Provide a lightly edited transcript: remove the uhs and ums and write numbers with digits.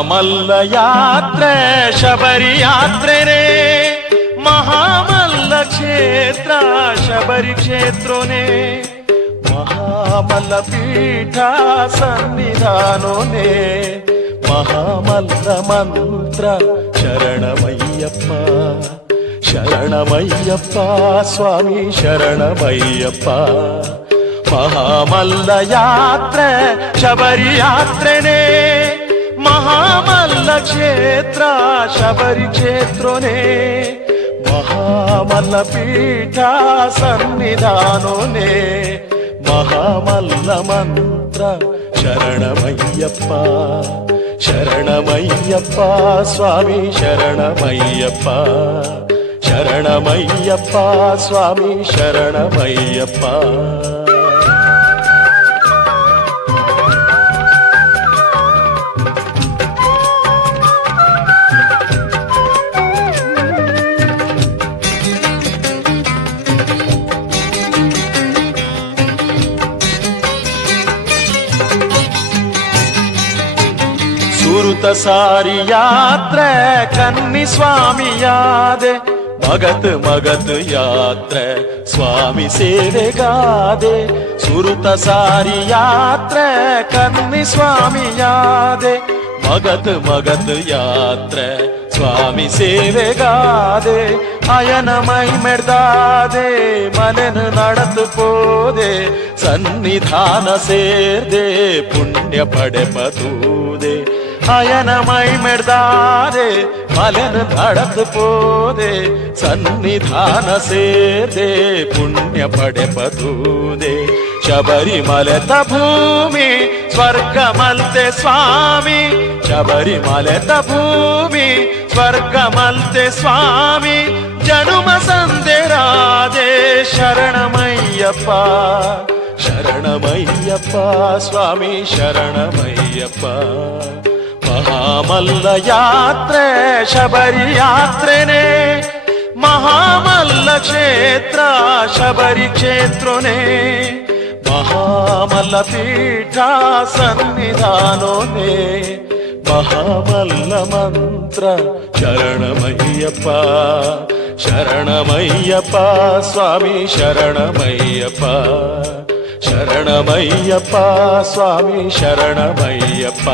ಮಹಾಮಲ್ಲ ಯಾತ್ರೆ ಶಬರಿ ಯಾತ್ರೆನೇ ಮಹಾಮಲ್ಲ ಕ್ಷೇತ್ರ ಶಬರಿ ಕ್ಷೇತ್ರನೇ ಮಹಾಮಲ್ಲ ಪೀಠ ಸನ್ನಿಧಾನೋನೇ ಮಹಾಮಲ್ಲ ಮಂತ್ರ ಶರಣಮಯ್ಯಪ್ಪ ಶರಣಮಯ್ಯಪ್ಪ ಸ್ವಾಮಿ ಶರಣಮಯ್ಯಪ್ಪ ಮಹಾಮಲ್ಲ ಯಾತ್ರೆ ಶಬರಿ ಯಾತ್ರೆನೇ ಮಹಾಮಲ್ಲ ಕ್ಷೇತ್ರ ಶಬರಿ ಕ್ಷೇತ್ರನೇ ಮಹಾಮಲ್ಲ ಪೀಠ ಸನ್ನಿಧಾನೋನೇ ಮಹಾಮಲ್ಲ ಮಂತ್ರ ಶರಣಮಯ್ಯಪ್ಪ ಶರಣಮಯ್ಯಪ್ಪ ಸ್ವಾಮಿ ಶರಣಮಯ್ಯಪ್ಪ ಶರಣಮಯ್ಯಪ್ಪ ಸ್ವಾಮಿ ಶರಣಮಯ್ಯಪ್ಪ ಸುರುತ ಸಾರಿ ಯಾತ್ರೆ ಕನ್ನಿ ಸ್ವಾಮಿಯಾದೆ ಮಗತ್ ಮಗತ್ ಯಾತ್ರೆ ಸ್ವಾಮಿ ಸೇವೆಗಾದೆ ಸುರುತ ಸಾರಿ ಯಾತ್ರೆ ಕನ್ನಿ ಸ್ವಾಮಿಯಾದೆ ಮಗತ್ ಮಗತ್ ಯಾತ್ರೆ ಸ್ವಾಮಿ ಸೇವೆಗಾದೆ ಅಯನ ಮೈ ಮೆಡ್ದಾದೆ ಮನೆನು ನಡತು ಪೋದೆ ಸನ್ನಿಧಾನ ಸೇರ್ದೆ ಪುಣ್ಯ ಪಡೆಪತೂದೆ ಅಯನ ಮೈ ಮೆಡ್ದಾದೆ ಮಲೆನು ನಡತು ಪೋದೆ ಸನ್ನಿಧಾನ ಸೇರ್ದೆ ಪುಣ್ಯ ಪಡೆಪತೂದೆ ಶಬರಿಮಲೆತ ಭೂಮಿ ಸ್ವರ್ಗ ಮಲ್ತೆ ಸ್ವಾಮಿ ಶಬರಿಮಲೆತ ಭೂಮಿ ಸ್ವರ್ಗ ಮಲ್ತೆ ಸ್ವಾಮಿ ಜನುಮ ಸಂದೇರಾದೆ ಶರಣಮಯ್ಯಪ್ಪ ಶರಣಮಯ್ಯಪ್ಪ ಸ್ವಾಮಿ ಶರಣಮಯ್ಯಪ್ಪ ಮಹಾಮಲ್ಲ ಯಾತ್ರೆ ಶಬರಿ ಯಾತ್ರೆನೇ ಮಹಾಮಲ್ಲ ಕ್ಷೇತ್ರ ಶಬರಿ ಕ್ಷೇತ್ರನೇ ಮಹಾಮಲ್ಲ ಪೀಠ ಸನ್ನಿಧಾನೋನೇ ಮಹಾಮಲ್ಲ ಮಂತ್ರ ಶರಣಮಯ್ಯಪ್ಪ ಶರಣಮಯ್ಯಪ್ಪ ಸ್ವಾಮಿ ಶರಣಮಯ್ಯಪ್ಪ ಶರಣಮಯ್ಯಪ್ಪ ಸ್ವಾಮಿ ಶರಣಮಯ್ಯಪ್ಪ